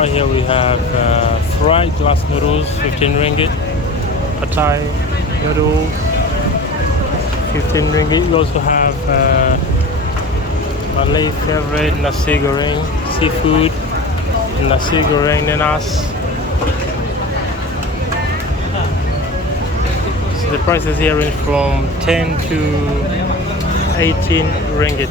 right here we have fried glass noodles, 15 ringgit. Pad Thai noodles, 15 ringgit. We also have Malay favorite Nasi Goreng, seafood, Nasi Goreng Nenas. So the prices here range from 10 to 18 ringgit.